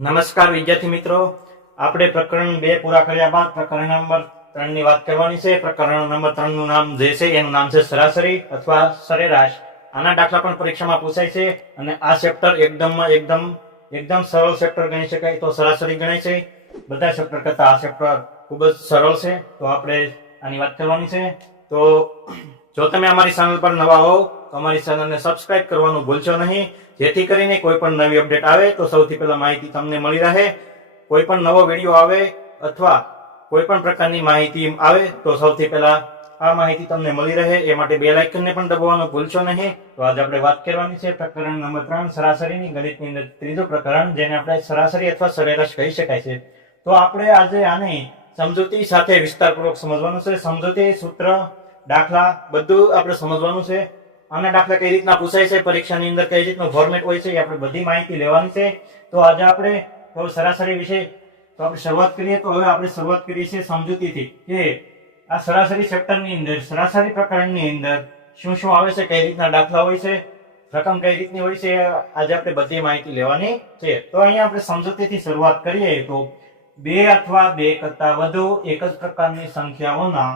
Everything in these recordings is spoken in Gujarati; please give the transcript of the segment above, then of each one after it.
નમસ્કાર વિદ્યાર્થી મિત્રો, આપણે પ્રકરણ 2 પૂરા કર્યા બાદ પ્રકરણ નંબર 3 ની વાત કરવાની છે. પ્રકરણ નંબર 3 નું નામ જે છે એનું નામ છે સરાસરી અથવા સરેરાશ. આના દાખલા પણ પરીક્ષામાં પૂછાય છે અને આ ચેપ્ટર એકદમ સરળ ચેપ્ટર ગણી શકાય તો સરાસરી ગણાય છે. બધા ચેપ્ટર કરતા આ ચેપ્ટર ખૂબ જ સરળ છે, તો આપણે આની વાત કરવાની છે. તો જો તમે અમારી ચેનલ પર નવા હોવ તો અમારી ચેનલને સબસ્ક્રાઇબ કરવાનું ભૂલશો નહીં, જેથી કરીને કોઈ પણ નવી અપડેટ આવે તો સૌથી પહેલા માહિતી તમને મળી રહે. કોઈ પણ નવો વિડીયો આવે અથવા કોઈ પણ પ્રકારની માહિતી આવે તો સૌથી પહેલા આ માહિતી તમને મળી રહે એ માટે બેલ આઇકનને પણ દબાવવાનું ભૂલશો નહીં. તો આજે આપણે વાત કરવાની છે પ્રકરણ નંબર 3 સરાસરીની. ગણિતની અંદર ત્રીજું પ્રકરણ, જેને આપણે સરાસરી અથવા સરેરાશ કહી શકાય છે. તો આપણે આજે આને સમજૂતી સાથે વિસ્તારપૂર્વક સમજવાનું છે. સમજૂતી, સૂત્ર, દાખલા બધું આપણે સમજવાનું છે. આના દાખલા કઈ રીતના પૂછાય છે, પરીક્ષાની અંદર કઈ રીતનું ફોર્મેટ હોય છે, એ આપણે બધી માહિતી લેવાની છે. તો આજે આપણે સરાસરી વિશે તો આપણે શરૂઆત કરીએ. તો હવે આપણે શરૂઆત કરીએ છીએ સમજૂતીથી કે આ સરાસરી ચેપ્ટરની અંદર, સરાસરી પ્રકરણની અંદર શું શું આવે છે, કઈ રીતના દાખલા હોય છે, રકમ કઈ રીતની હોય છે, આજે આપણે બધી માહિતી લેવાની છે. તો અહીંયા આપણે સમજૂતીથી શરૂઆત કરીએ તો 2 અથવા 2 કરતા વધુ એક જ પ્રકારની સંખ્યાઓના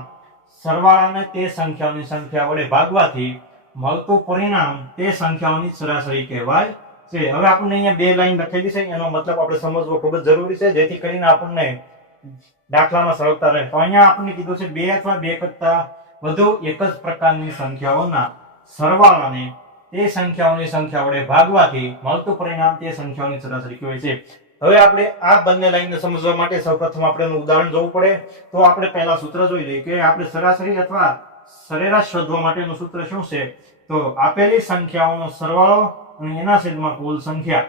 સરવાળાને તે સંખ્યાઓની સંખ્યા વડે ભાગવાથી મળતું પરિણામ તે સંખ્યાઓની સરાસરી કહેવાય છે. હવે આપણને અહીંયા 2 લાઈન લખેલી છે, એનો મતલબ આપણે સમજવો ખૂબ જ જરૂરી છે, જેથી કરીને આપણને દાખલામાં સરળતા રહે. તો અહીંયા આપણને કીધું છે 2 અથવા 2 કરતા વધુ એક જ પ્રકારની સંખ્યાઓના સરવાળાને તે સંખ્યાઓની સંખ્યા વડે ભાગવાથી મળતું પરિણામ તે સંખ્યાઓની સરાસરી કહેવાય છે. હવે આપણે આ બંને લાઈનને સમજવા માટે સૌપ્રથમ આપણે એનું ઉદાહરણ જોવું પડે. તો આપણે પહેલા સૂત્ર જોઈ લઈએ કે આપણે સરાસરી અથવા સરેરાશ શોધવા માટેનું સૂત્ર શું છે. તો આપેલી સંખ્યાઓનો સરવાળો અને એના છેદમાં કુલ સંખ્યા.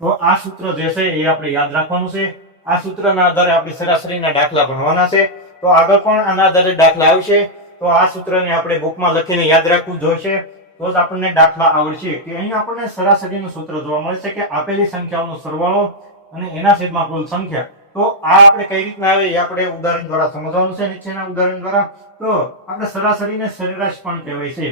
તો આ સૂત્ર જે છે એ આપણે યાદ રાખવાનું છે. આ સૂત્રના આધારે આપણે સરાસરીના દાખલા ભણવાના છે. તો આગળ પણ આના આધારે દાખલા આવશે. તો આ સૂત્રને આપણે બુકમાં લખીને યાદ રાખવું જોઈશે, તો જ આપણને દાખલા આવડશે. કે અહીં આપણને સરાસરીનું સૂત્ર જોવા મળે છે કે આપેલી સંખ્યાઓનો સરવાળો અને એના છેદમાં કુલ સંખ્યા. તો આ આપણે કઈ રીતના આવે એ આપણે ઉદાહરણ દ્વારા સમજવાનું છે. નીચેના ઉદાહરણ દ્વારા તો આપણે સરાસરીને સરેરાશ પણ કહેવાય છે.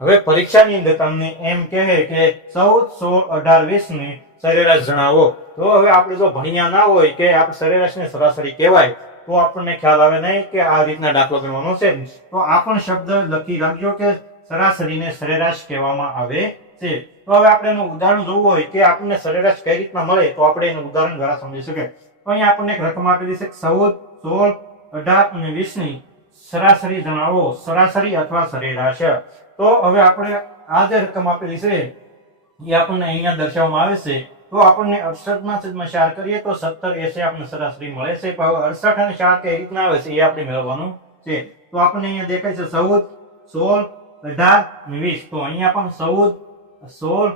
હવે પરીક્ષાની અંદર તમને એમ કહે કે 14, 16, 18, 20 ની સરેરાશ જણાવો. તો હવે આપણે જો ભણ્યા ના હોય કે આપણે સરેરાશને સરાસરી કહેવાય તો આપણને ખ્યાલ આવે નહીં કે આ રીતના દાખલો ગણવાનો છે. તો આ પણ શબ્દ લખી રાખજો કે સરાસરીને સરેરાશ કહેવામાં આવે છે. તો હવે આપણે એનું ઉદાહરણ જોવું હોય કે આપણને સરેરાશ કઈ રીતના મળે તો આપણે એનું ઉદાહરણ દ્વારા સમજી શકીએ. તો અહીંયા આપણને એક રકમ આપેલી છે 14, 16, 18 અને 20 ની સરાસરી જણાવો, સરાસરી અથવા સરેરાશ. તો હવે આપણે આ જે રકમ આપેલી છે એ આપણને અહીંયા દર્શાવવામાં આવે છે. તો આપણને 68 ના છેદમાં 4 કરીએ તો 17 એ છે આપણને સરાસરી મળે છે. પણ 68 અને 4 કઈ રીતના આવે છે એ આપણે મેળવવાનું છે. તો આપણને અહીંયા દેખાય છે 14, 16, 18 અને 20. તો અહીંયા પણ 14, 16,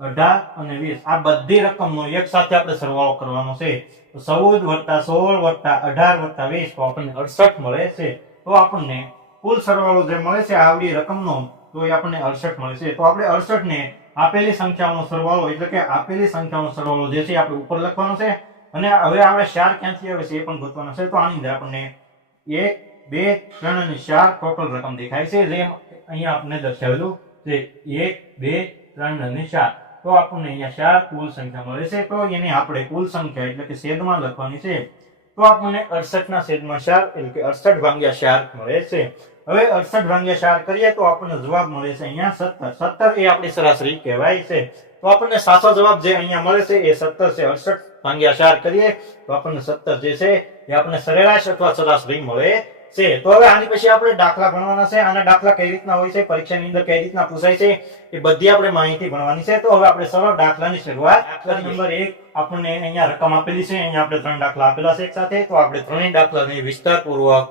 18 અને 20 આ બધી રકમનો એક સાથે આપણે સરવાળો કરવાનો છે. તો 14 + 16 + 18 + 20 તો આપણને 68 મળે છે. તો આપણને કુલ સરવાળો જે મળે છે આવડી રકમનો, તો એ આપણને 68 મળે છે. તો આપણે 68 ને આપેલી સંખ્યાઓનો સરવાળો એટલે કે આપેલી સંખ્યાઓનો સરવાળો જે છે આપણે ઉપર લખવાનો છે. અને હવે આપણે 4 ક્યાંથી આવે છે એ પણ ગોતવાનો છે. તો આની અંદર આપણને 1, 2, 3 અને 4 ટોટલ રકમ દેખાય છે, જેમ અહીંયા આપણને દર્શાવેલું છે 1, 2, 3 અને 4. તો આપણને અહીંયા 4 કુલ સંખ્યા મળે છે. તો એને આપણે કુલ સંખ્યા એટલે કે છેદમાં લખવાની છે. તો આપણને 68 ના છેદમાં 4 એટલે કે 68/4 મળે છે. હવે 68/4 કરીએ તો આપણને જવાબ મળે છે અહીંયા 17. 17 એ આપણી સરાસરી કહેવાય છે. તો આપણને સાચો જવાબ જે અહીંયા મળે છે એ 17 છે. 68/4 કરીએ તો આપણને 17 જે છે એ આપણને સરેરાશ અથવા સરાસરી મળે છે. તો હવે આની પછી આપણે દાખલા ભણવાના છે. આના દાખલા કઈ રીતના હોય છે, પરીક્ષાની અંદર કઈ રીતના પૂછાય છે, એ બધી આપણે માહિતી ભણવાની છે. તો હવે આપણે સરળ દાખલાની શરૂઆત. દાખલા નંબર 1 આપણને અહીંયા રકમ આપેલી છે. અહીંયા આપણે 3 દાખલા આપેલા છે એક સાથે. તો આપણે ત્રણેય દાખલાને વિસ્તારપૂર્વક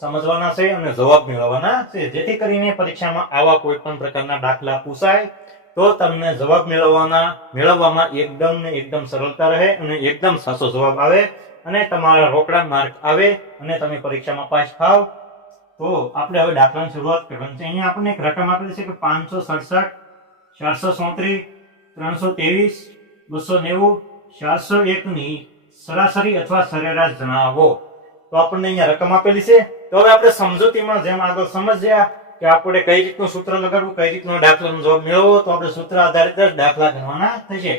સમજવાના છે અને જવાબ મેળવવાના છે, જેથી કરીને પરીક્ષામાં આવા કોઈ પણ પ્રકારના દાખલા પૂછાય તો તમને જવાબ મેળવવામાં એકદમ સરળતા રહે અને એકદમ સાચો જવાબ આવે અને તમારા રોકડા માર્ક આવે અને તમે પરીક્ષામાં પાસ થાવ. તો આપણે હવે દાખલાની શરૂઆત કરવાની છે. અહીંયા આપણને એક રકમ આપેલી છે કે 567, 434, 323, 290, 401 ની સરાસરી અથવા સરેરાશ જણાવો. તો આપણને અહીંયા રકમ આપેલી છે. તો હવે આપણે સમજૂતીમાં જેમ આગળ સમજ્યા કે આપણે કઈ રીતનું સૂત્ર લગાડવું, કઈ રીતનો દાખલાનો જવાબ મેળવવો, તો આપણે સૂત્ર આધારિત જ દાખલા ગણવાના થશે.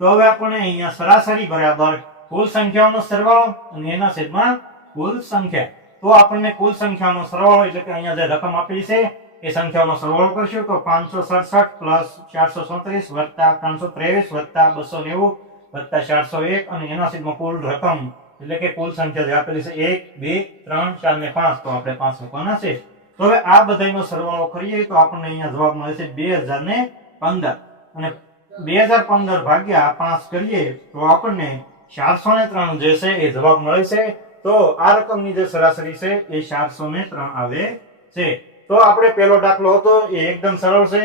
તો હવે આપણે અહીંયા સરાસરી બરાબર કુલ સંખ્યાઓનો સરવાળો અને એના છેદમાં કુલ સંખ્યા. તો આપણને કુલ સંખ્યાનો સરવાળો એટલે કે અહીંયા જે રકમ આપેલી છે એ સંખ્યાઓનો સરવાળો કરશું તો 567 પ્લસ 437 વત્તા 323 વત્તા 290 વત્તા 401 અને એના છેદમાં કુલ રકમ એટલે કે કુલ સંખ્યા જે આપેલી છે 1 2 3 4 ને 5 તો આપણે 5 મૂકવાના છે. તો હવે આ બધાનો સરવાળો કરીએ તો આપણને અહીંયા જવાબ મળે છે 2015 અને 2015 ભાગ્યા 5 કરીએ તો આપણને 403 જે છે એ જવાબ મળે છે. તો આ રકમની જે સરાસરી છે એ 403 આવે છે. તો આપણે પહેલો દાખલો હતો એ એકદમ સરળ છે,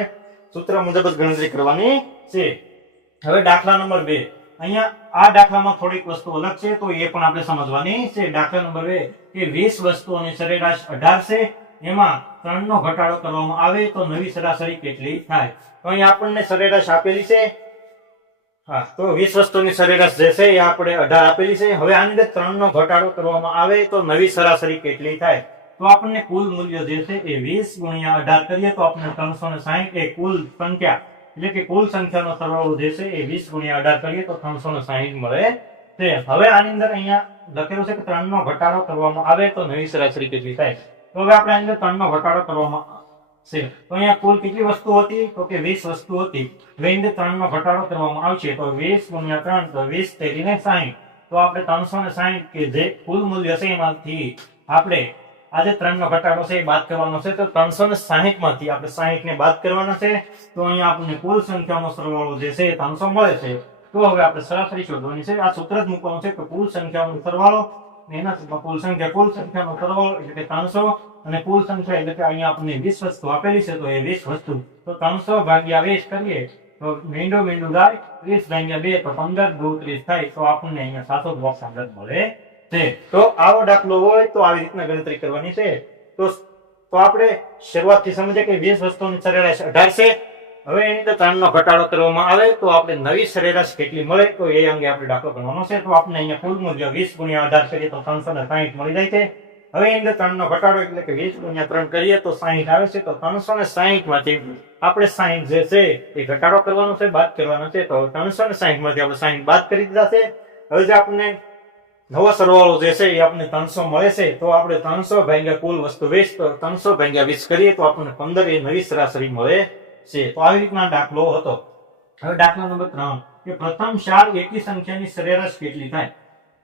સૂત્ર મુજબ જ ગણતરી કરવાની છે. હવે દાખલા નંબર 2. અહીંયા આ દાખલામાં થોડીક વસ્તુ અલગ છે તો એ પણ આપણે સમજવાની છે. દાખલા નંબર 2 કે 20 વસ્તુઓની સરેરાશ 18 છે, એમાં 3 નો ઘટાડો કરવામાં આવે તો નવી સરાસરી કેટલી થાય? તો અહીંયા આપણને સરેરાશ આપેલી છે. હા, તો 20 વસ્તુની સરેરાશ જે છે એ આપણે 18 આપેલી છે. હવે આની અંદર 3 નો ઘટાડો કરવામાં આવે તો નવી સરાસરી કેટલી થાય? તો આપણને કુલ મૂલ્ય જે છે એ 20 ગુણ્યા 18 કરીએ તો આપણને 360 એ કુલ સંખ્યા એટલે કે કુલ સંખ્યાનો સરવાળો જે છે એ 20 ગુણ્યા 18 કરીએ તો 360 મળે છે. હવે આની અંદર અહીંયા લખેલું છે કે 3 નો ઘટાડો કરવામાં આવે તો નવી સરાસરી કેટલી થાય? તો હવે આપણે આની અંદર 3 નો ઘટાડો કરવામાં છે તો અહીંયા કુલ કેટલી વસ્તુ હતી? તો કે 20 વસ્તુ હતી. હવે અંદર 3 નો ઘટાડો કરવામાં આવશે તો 20 ગુણ્યા 3 તો 20 તેરીને 60 તો આપણે 360 કે જે કુલ મૂલ્ય છે એમાંથી આપણે આ જે 3 નો ઘટાડો છે એ બાદ કરવાનો છે તો 360 માંથી આપણે 60 ને બાદ કરવાના છે. તો અહીંયા આપણને કુલ સંખ્યાનો સરવાળો જે છે એ 300 મળે છે. તો હવે આપણે સરાસરી શોધવાની છે. આ સૂત્ર જ મૂકવાનું છે કે કુલ સંખ્યાનો સરવાળો એના છેદમાં કુલ સંખ્યાનો સરવાળો એટલે કે 300 અને કુલ સંખ્યા એટલે કે અહીંયા આપણને 20 વસ્તુ આપેલી છે તો એ 20 વસ્તુ તો 300 ભાગ્યા 20 કરીએ તો મીંડું જાય 30 ભાગ્યા 2 તો 15 દુ 30 થાય તો આપણને અહીંયા 700 મળે છે. તો આવો દાખલો હોય તો આવી રીતના ગણતરી કરવાની છે. તો આપણે શરૂઆતથી સમજીએ કે 20 વસ્તુની સરેરાશ 18 છે. હવે એની અંદર 3 નો ઘટાડો કરવામાં આવે તો આપણે નવી સરેરાશ કેટલી મળે તો એ અંગે આપણે દાખલો ગણવાનો છે. તો આપણે અહીંયા કુલ મૂલ્ય 20 ગુણ્યા 18 કરીએ તો 360 મળી જાય છે. હવે એની અંદર 3 નો ઘટાડો એટલે કે 20 ગુણ્યા 3 કરીએ તો 60 આવે છે. તો 360 માંથી આપણે 60 જે છે એ ઘટાડો કરવાનો છે, બાદ કરવાનો છે. તો 360 માંથી આપણે 60 બાદ કરી દીધા છે. હવે જે આપણને નવો સરવાળો જે છે એ આપણને 300 મળે છે. તો આપણે 300 ભાગ્યા કુલ વસ્તુ 20 તો 300 ભાગ્યા 20 કરીએ તો આપણને 15 એ નવી સરાસરી મળે છે. તો આવી રીતના દાખલો હતો. હવે દાખલા નંબર 3 કે પ્રથમ 4 એકી સંખ્યાની સરેરાશ કેટલી થાય?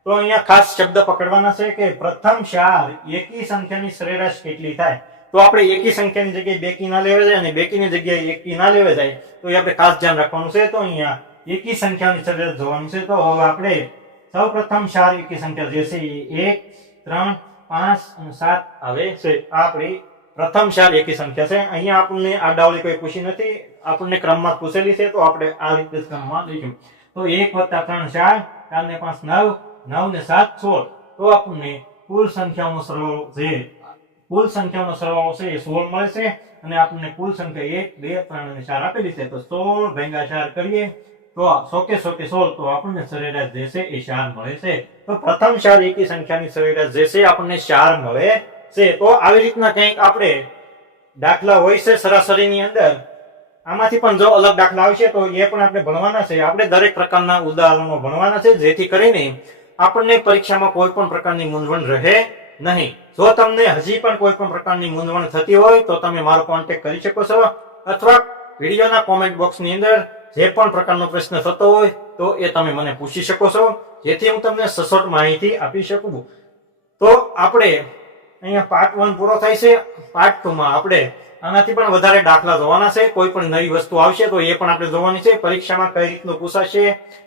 તો અહીંયા ખાસ શબ્દ પકડવાના છે કે પ્રથમ 4 એકી સંખ્યાની સરેરાશ કેટલી થાય? તો આપણે એકી સંખ્યાની જગ્યાએ બેકી ના લેવા જાય અને બેકીની જગ્યાએ એકી ના લેવા જાય તો એ આપણે ખાસ ધ્યાન રાખવાનું છે. તો અહીંયા એકી સંખ્યાની સરેરાશ જોવાની છે. તો હવે આપણે સૌપ્રથમ 4 એકી સંખ્યા જે છે એ 1 3 5 અને 7 આવે છે. આપણી પ્રથમ 4 એકી સંખ્યા છે. અહીંયા આપણને આડાવળી કોઈ પૂછી નથી, આપણને ક્રમમાં પૂછેલી છે તો આપણે આ રીતે ક્રમમાં લઈશું. તો 1 + 3 4 4 ને 5 9 9 ને 7 16 તો આપણને કુલ સંખ્યાનો સરવાળો છે એ 16 મળે છે. અને આપણને કુલ સંખ્યા 1 2 3 અને 4 આપેલી છે તો 16 ભાગ્યા 4 કરીએ તો 100 કે 16 તો આપણને સરેરાશ જે છે એ 4 મળે છે. તો પ્રથમ 4 એકી સંખ્યાની સરેરાશ જે છે આપણને 4 મળે છે. તો આવી રીતના કંઈક આપણે દાખલા હોય છે સરાસરીની અંદર, આમાંથી પણ જો અલગ દાખલા આવશે તો એ પણ આપણે ભણવાના છે. આપણે દરેક પ્રકારના ઉદાહરણો ભણવાના છે જેથી કરીને આપણને પરીક્ષામાં કોઈ પણ પ્રકારની મૂંઝવણ રહે નહીં. જો તમને હજી પણ કોઈ પણ પ્રકારની મૂંઝવણ થતી હોય તો તમે મારો કોન્ટેક્ટ કરી શકો છો અથવા વિડીયોના કોમેન્ટ બોક્સની અંદર જે પણ પ્રકારનો પ્રશ્ન થતો હોય તો એ તમે મને પૂછી શકો છો જેથી હું તમને સચોટ માહિતી આપી શકું. તો આપણે અહીંયા પાર્ટ 1 પૂરો થાય છે. પાર્ટ 2 માં આપણે આનાથી પણ વધારે દાખલા જોવાના છે. કોઈ પણ નવી વસ્તુ આવશે તો એ પણ આપણે જોવાની છે. પરીક્ષામાં કઈ રીતનું પૂછાશે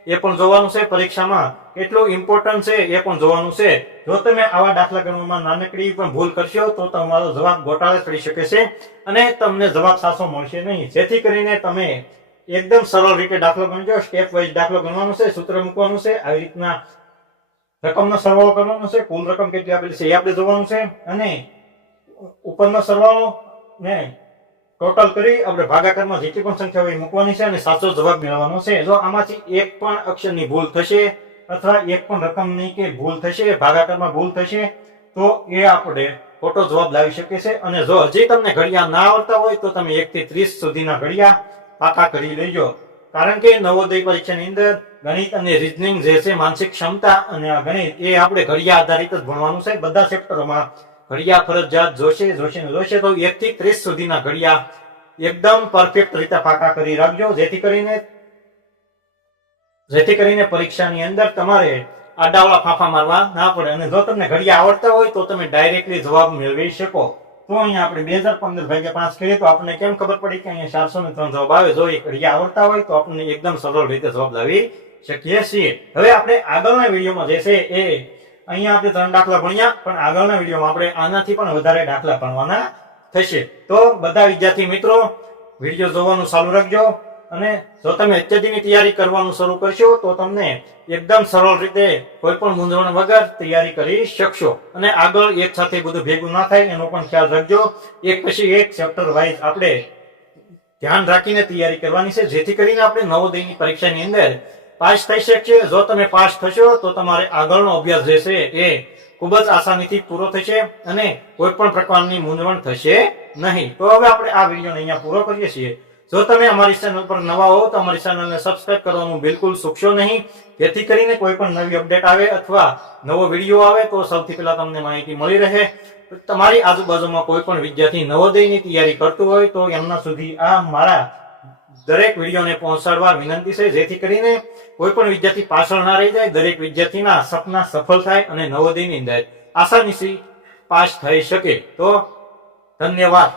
એ પણ જોવાનું છે. પરીક્ષામાં કેટલું ઇમ્પોર્ટન્ટ છે એ પણ જોવાનું છે. જો તમે આવા દાખલા ગણવામાં નાનકડી પણ ભૂલ કરશો તો તમારો જવાબ ગોટાળે પડી શકે છે અને તમને જવાબ સાચો મળશે નહીં. જેથી કરીને તમે એકદમ સરળ રીતે દાખલો ગણજો. સ્ટેપ વાઇઝ દાખલો ગણવાનો છે, સૂત્ર મૂકવાનું છે, આવી રીતના રકમનો સરવાળો કરવાનો છે, કુલ રકમ કેટલી આપેલી છે એ આપણે જોવાનું છે અને ઉપરનો સરવાળો ને ટોટલ કરી આપણે ભાગાકારમાં જેટલી પણ સંખ્યા હોય મૂકવાની છે અને સાચો જવાબ મેળવવાનો છે. જો આમાંથી એક પણ અક્ષરની ભૂલ થશે અથવા એક પણ રકમની કે ભૂલ થશે, ભાગાકારમાં ભૂલ થશે તો એ આપણે ખોટો જવાબ લાવી શકે છે. અને જો હજી તમને ઘડિયા ના આવડતા હોય તો તમે 1 થી 30 સુધીના ઘડિયા પાકા કરી લેજો. કારણ કે નવોદય પરીક્ષાની અંદર ગણિત અને રીઝનિંગ જે છે માનસિક ક્ષમતા અને આ ગણિત એ આપણે ઘડિયા આધારિત જ ભણવાનું છે. બધા ચેપ્ટરોમાં ઘડિયા ફરજિયાત જોશે તો 1 થી 30 સુધીના ઘડિયા એકદમ પરફેક્ટ રીતે પાકા કરી રાખજો, જેથી કરીને પરીક્ષાની અંદર તમારે આડાવાળા ફાંફા મારવા ના પડે. અને જો તમને ઘડિયા આવડતા હોય તો તમે ડાયરેક્ટલી જવાબ મેળવી શકો. તો અહીંયા આપણે 2015 ભાગ્યા 5 કરીએ તો આપણને કેમ ખબર પડી કે અહીંયા 403 જવાબ આવે? જો એ ઘડિયા આવડતા હોય તો આપણને એકદમ સરળ રીતે જવાબ લાવી શકીએ છીએ. હવે આપણે આગળના વિડીયોમાં જે છે એ અહીંયા આપણે 3 દાખલા ભણ્યા, પણ આગળના વિડીયોમાં આપણે આનાથી પણ વધારે દાખલા ભણવાના થશે. તો બધા વિદ્યાર્થી મિત્રો વિડીયો જોવાનું ચાલુ રાખજો, અને જો તમે અત્યાધીની તૈયારી કરવાનું શરૂ કરશો તો તમને એકદમ સરળ રીતે કોઈ પણ મૂંઝવણ વગર તૈયારી કરી શકશો. અને આગળ એક સાથે બધું ભેગું ના થાય એનો પણ ખ્યાલ રાખજો. એક પછી એક ચેપ્ટર વાઇઝ આપણે ધ્યાન રાખીને તૈયારી કરવાની છે, જેથી કરીને આપણે નવોદયની પરીક્ષાની અંદર પાસ થઈ શકીએ. જો તમે પાસ થશો તો તમારે આગળનો અભ્યાસ જે છે એ ખૂબ જ આસાનીથી પૂરો થશે અને કોઈ પણ પ્રકારની મૂંઝવણ થશે નહીં. તો હવે આપણે આ વિડીયોને અહીંયા પૂરો કરીએ છીએ. જો તમે અમારી ચેનલ પર નવા હો તો અમારી ચેનલને સબસ્ક્રાઇબ કરવાનું બિલકુલ ચૂકશો નહીં, જેથી કરીને કોઈ પણ નવી અપડેટ આવે અથવા નવો વિડીયો આવે તો સૌથી પહેલા તમને માહિતી મળી રહે. તમારી આજુબાજુમાં કોઈ પણ વિદ્યાર્થી નવોદયની તૈયારી કરતું હોય તો એમના સુધી આ મારા દરેક વિડીયોને પહોંચાડવા વિનંતી છે, જેથી કરીને કોઈ પણ વિદ્યાર્થી પાછળ ના રહી જાય, દરેક વિદ્યાર્થીના સપના સફળ થાય અને નવોદયની અંદર આસાનીથી પાસ થઈ શકે. તો ધન્યવાદ.